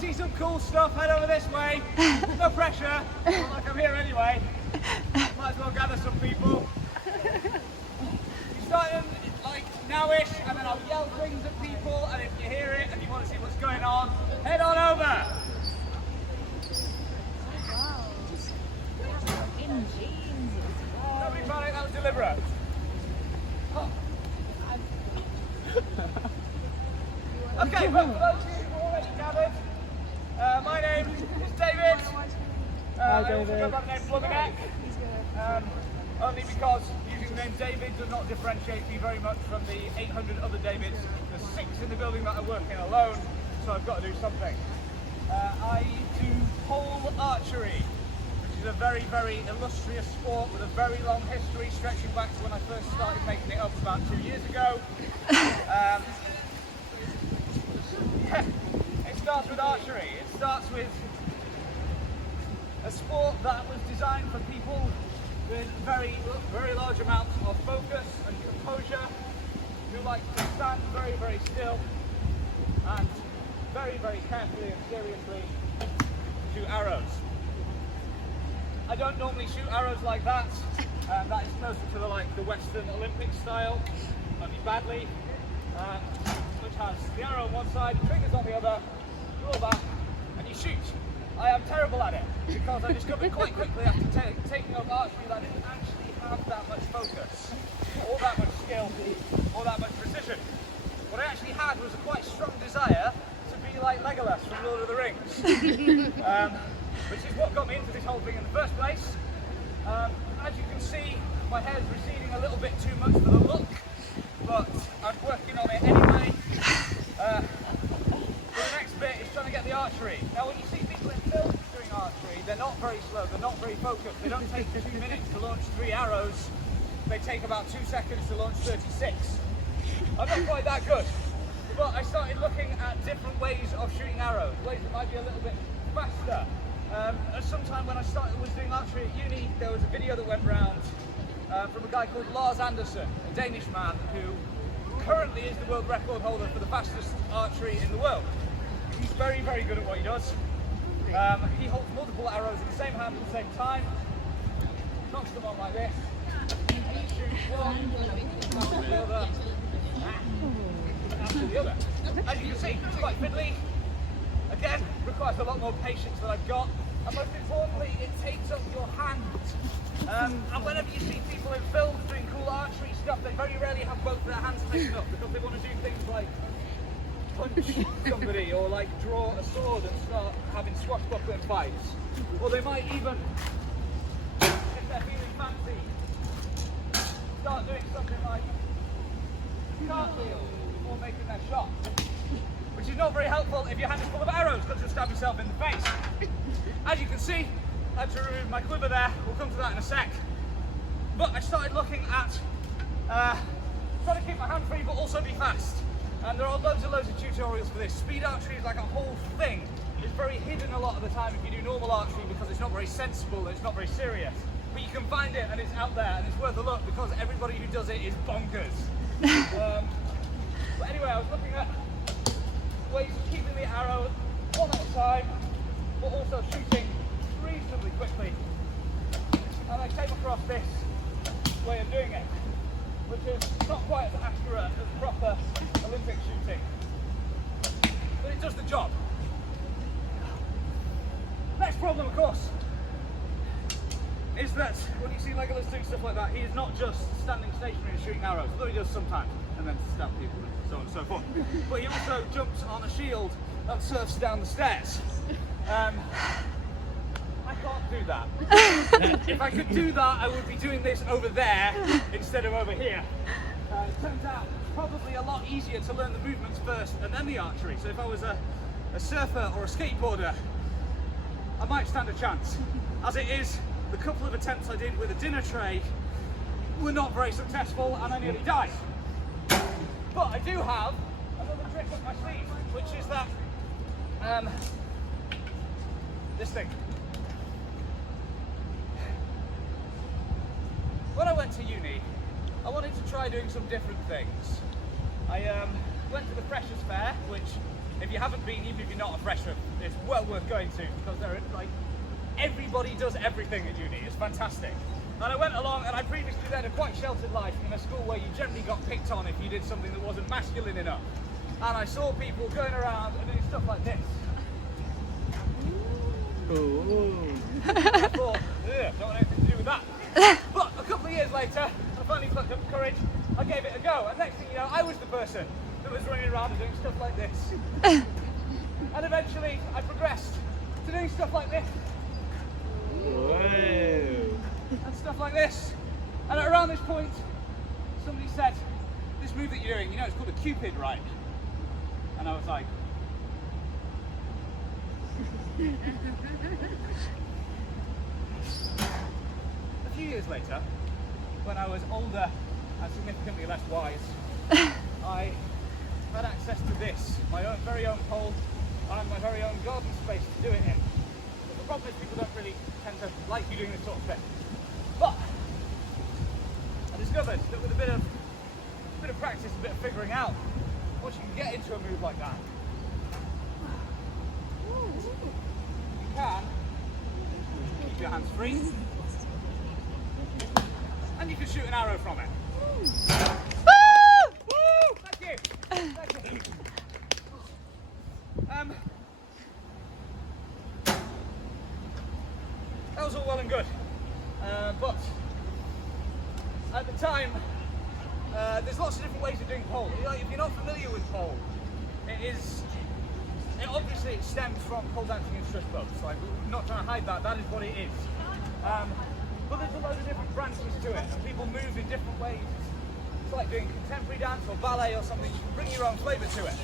see some cool stuff, head over this way. No pressure, not like I'm here anyway. Might as well gather some people. You start in like nowish, and then I'll yell things at people, and if you hear it and you want to see what's going on, head on over. In jeans as well. Nobody panic, that was deliberate. Okay, well, for those of you who are already gathered, my name is David. I also go by the name Blumineck, only because using the name David does not differentiate me very much from the 800 other Davids. There's 6 in the building that I work in alone, so I've got to do something. I do pole archery, which is a very, very illustrious sport with a very long history stretching back to when I first started making it up about 2 years ago. It starts with archery. It starts with a sport that was designed for people with very, very large amounts of focus and composure, who like to stand very, very still and very, very carefully and seriously shoot arrows. I don't normally shoot arrows like that. That is closer to the Western Olympic style, only badly, which has the arrow on one side, triggers on the other, you roll back, and you shoot. I am terrible at it because I discovered quite quickly after taking up archery that I didn't actually have that much focus, or that much skill, or that much precision. What I actually had was a quite strong desire to be like Legolas from Lord of the Rings, which is what got me into this whole thing in the first place. As you can see, my hair's receding a little bit too much for the look, but I'm working on it anyway. The next bit is trying to get the archery. Now when you see people in films doing archery, they're not very slow, they're not very focused. They don't take 2 minutes to launch 3 arrows. They take about 2 seconds to launch 36. I'm not quite that good. But I started looking at different ways of shooting arrows, ways that might be a little bit faster. Sometime when I was doing archery at uni, there was a video that went round from a guy called Lars Andersen, a Danish man who currently is the world record holder for the fastest archery in the world. He's very, very good at what he does. He holds multiple arrows in the same hand at the same time, knocks them on like this, and he shoots one after the other, after the other. As you can see, it's quite fiddly. Again, requires a lot more patience than I've got, and most importantly, it takes up your hand. And whenever you see people in films doing cool archery stuff, they very rarely have both their hands taken up because they want to do things like punch somebody or like draw a sword and start having swashbuckling fights. Or they might even, if they're feeling fancy, start doing something like cartwheels before making their shot. Which is not very helpful if your hand is full of arrows because you'll stab yourself in the face. As you can see, I had to remove my quiver there, we'll come to that in a sec. But I started looking at trying to keep my hand free but also be fast. And there are loads of tutorials for this. Speed archery is like a whole thing. It's very hidden a lot of the time if you do normal archery because it's not very sensible, it's not very serious. But you can find it and it's out there and it's worth a look because everybody who does it is bonkers. But anyway, I was looking at ways of keeping the arrow one at a time, but also shooting reasonably quickly. And I came across this way of doing it, which is not quite as accurate as proper Olympic shooting, but it does the job. Next problem, of course, is that when you see Legolas doing stuff like that, he is not just standing stationary and shooting arrows, although he does sometimes, and then stab people and so on and so forth. But he also jumps on a shield that surfs down the stairs. I can't do that. If I could do that, I would be doing this over there instead of over here. It turns out it's probably a lot easier to learn the movements first and then the archery. So if I was a surfer or a skateboarder, I might stand a chance. As it is, the couple of attempts I did with a dinner tray were not very successful and I nearly died. But I do have another trick up my sleeve, which is that this thing. When I went to uni, I wanted to try doing some different things. I went to the Freshers' Fair, which If you haven't been, even if you're not a freshman, it's well worth going to, because they're like, everybody does everything at uni. It's fantastic. And I went along, and I previously led a quite sheltered life in a school where you generally got picked on if you did something that wasn't masculine enough. And I saw people going around and doing stuff like this. Ooh. I thought, don't want anything to do with that. But a couple of years later, I finally plucked up courage. I gave it a go, and next thing you know, I was the person that was running around and doing stuff like this. And eventually, I progressed to doing stuff like this. Whoa. And stuff like this. And at around this point, somebody said, this move that you're doing, you know, it's called a Cupid, right? And I was like, a few years later, when I was older and significantly less wise, I had access to this, my own very own pole, and my very own garden space to do it in. But the problem is people don't really tend to like you doing this sort of thing. But I discovered that with a bit of practice, a bit of figuring out, once you can get into a move like that, you can keep your hands free, and you can shoot an arrow from it. Woo! Thank you. Thank you. That was all well and good, but at the time, there's lots of different ways of doing pole. If you're not familiar with pole, it obviously stems from pole dancing and stress boats. Like, we're not trying to hide that, that is what it is. But there's a load of different branches to it, and people move in different ways. It's like doing contemporary dance or ballet or something. You can bring your own flavour to it.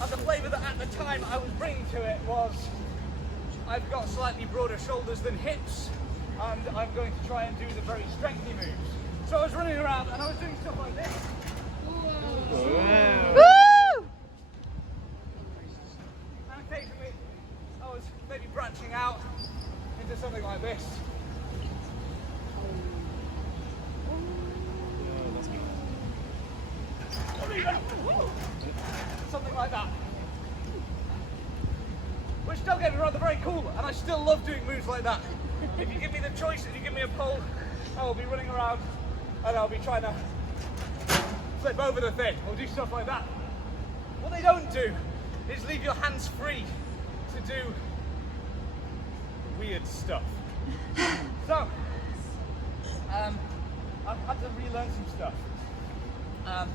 And the flavour that at the time I was bringing to it was, I've got slightly broader shoulders than hips, and I'm going to try and do the very strengthy moves. So I was running around and I was doing stuff like this. Wow. Woo! And occasionally I was maybe branching out into something like this. Something like that. Which, don't get me wrong, they're very cool, and I still love doing moves like that. If you give me the choice, if you give me a pole, I will be running around and I'll be trying to flip over the thing or do stuff like that. What they don't do is leave your hands free to do weird stuff. So, I've had to relearn some stuff. I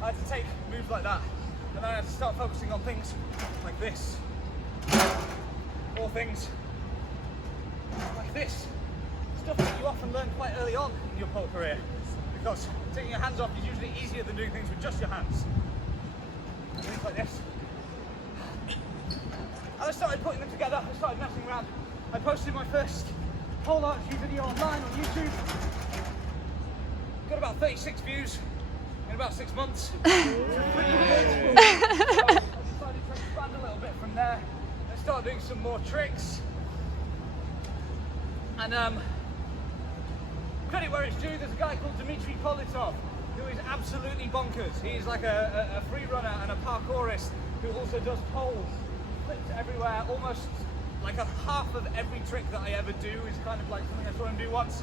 had to take moves like that, and then I had to start focusing on things like this, or things like this. Stuff that you often learn quite early on in your pole career, because taking your hands off is usually easier than doing things with just your hands. Things like this. And I started putting them together, I started messing around. I posted my first pole archery video online on YouTube. Got about 36 views in about 6 months. Pretty good. So I decided to expand a little bit from there and start doing some more tricks. And credit where it's due, there's a guy called Dmitry Politov who is absolutely bonkers. He's like a free runner and a parkourist who also does poles, flips everywhere. Almost like a half of every trick that I ever do is kind of like something I saw him do once.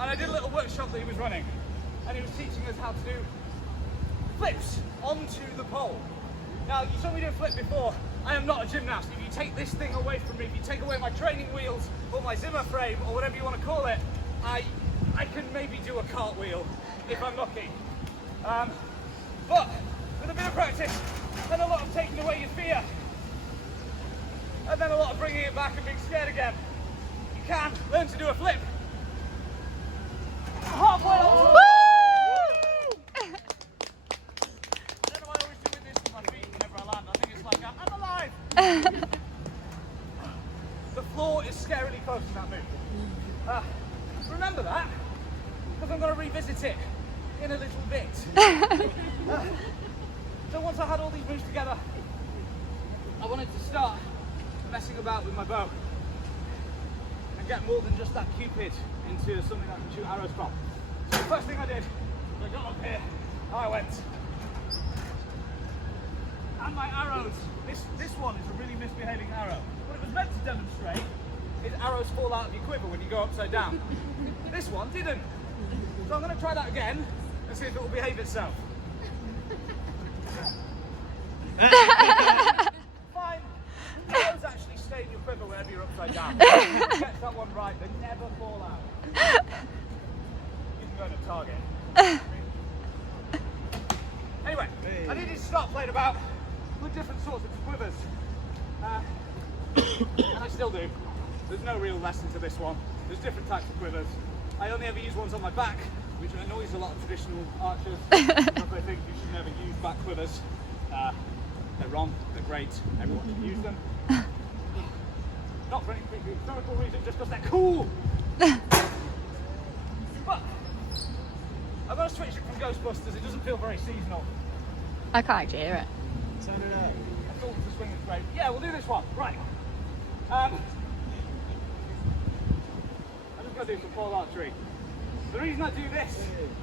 And I did a little workshop that he was running, and he was teaching us how to do flips onto the pole. Now, you saw me do a flip before. I am not a gymnast. If you take this thing away from me, if you take away my training wheels or my Zimmer frame or whatever you want to call it, I can maybe do a cartwheel if I'm lucky. But with a bit of practice and a lot of taking away your fear, and then a lot of bringing it back and being scared again, you can learn to do a flip. Halfway up. I don't know why I always do this with my feet whenever I land. I think it's like, I'm alive! The floor is scarily close to that move. Remember that, because I'm going to revisit it in a little bit. So once I had all these moves together, I wanted to start messing about with my bow and get more than just that Cupid into something I can shoot arrows from. So the first thing I did, I got up here, I went, and my arrows. This one is a really misbehaving arrow. What it was meant to demonstrate is arrows fall out of your quiver when you go upside down. This one didn't. So I'm going to try that again and see if it will behave itself. Fine. Arrows actually stay in your quiver wherever you're upside down. If you get that one right, they never fall out. You can go to target. Anyway, I needed to start playing about with different sorts of quivers. And I still do. There's no real lesson to this one. There's different types of quivers. I only ever use ones on my back, which annoys a lot of traditional archers. Because they think you should never use back quivers. They're wrong, they're great, everyone should use them. Not for any particular historical reason, just because they're cool. But I'm going to switch it from Ghostbusters, it doesn't feel very seasonal. I can't actually hear it. Turn it up. I thought the swing is great. Yeah, we'll do this one. Right. I'm just going to do some pole archery. The reason I do this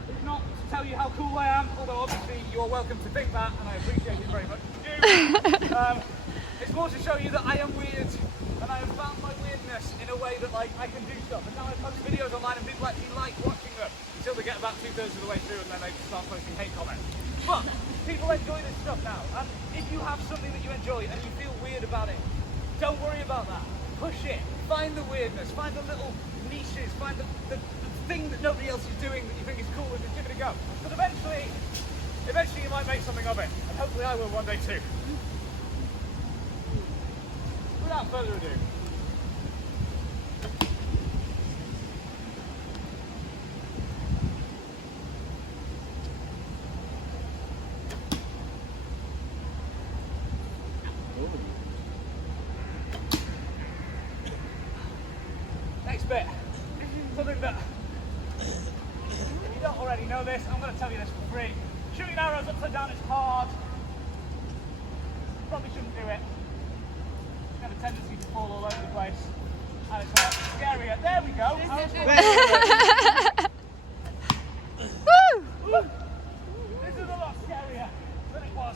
is not to tell you how cool I am, although obviously you're welcome to think that, and I appreciate it very much if you do. It's more to show you that I am weird, and I have found my weirdness in a way that I can do stuff. And now I post videos online and people actually like watching them until they get about 2/3 of the way through and then they start posting hate comments. But people enjoy this stuff now, and if you have something that you enjoy and you feel weird about it, don't worry about that. Push it. Find the weirdness. Find the little niches. Find the thing that nobody else is doing that you think is cool and just give it a go. But eventually you might make something of it, and hopefully I will one day too. Without further ado. Next bit, something that, if you don't already know this, I'm going to tell you this for free. Shooting arrows upside down is hard. Probably shouldn't do it. It's got a tendency to fall all over the place. And it's a lot scarier. There we go. This is a lot scarier than it was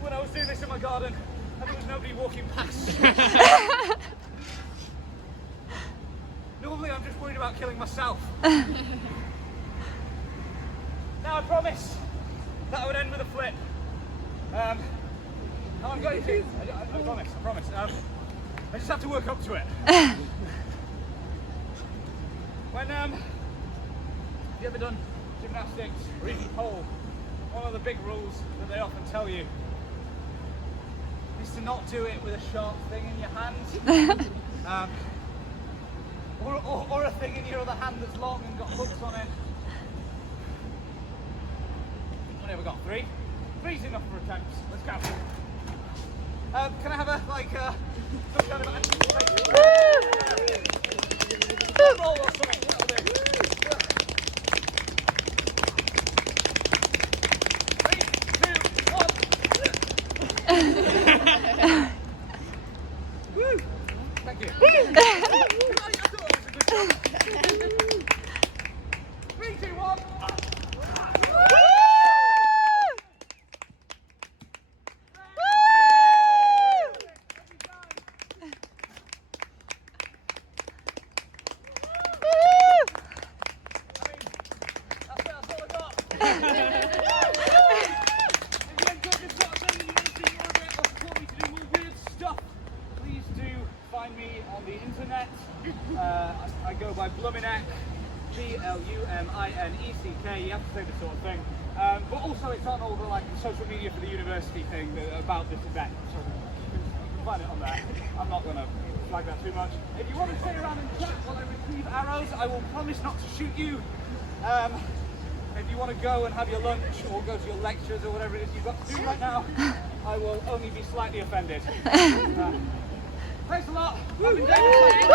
when I was doing this in my garden and there was nobody walking past. Normally I'm just worried about killing myself. Now I promised that I would end with a flip. And I'm going to. I promise. I just have to work up to it. When have you ever done gymnastics or even pole? One of the big rules that they often tell you is to not do it with a sharp thing in your hand. Or a thing in your other hand that's long and got hooks on it. What have we got? Three? Three's enough for attempts. Let's go. Can I have some kind of roll or something? That'll do. 3, 2, 1. Woo! Thank you. I thought it was a good job. 3, 2, 1. Find me on the internet. I go by Blumineck, Blumineck. You have to say the sort of thing. But also it's on all the social media for the university thing about this event. So you can find it on there. I'm not going to flag that too much. If you want to stay around and chat while I retrieve arrows, I will promise not to shoot you. If you want to go and have your lunch or go to your lectures or whatever it is you've got to do right now, I will only be slightly offended. Thanks a lot. I've been David.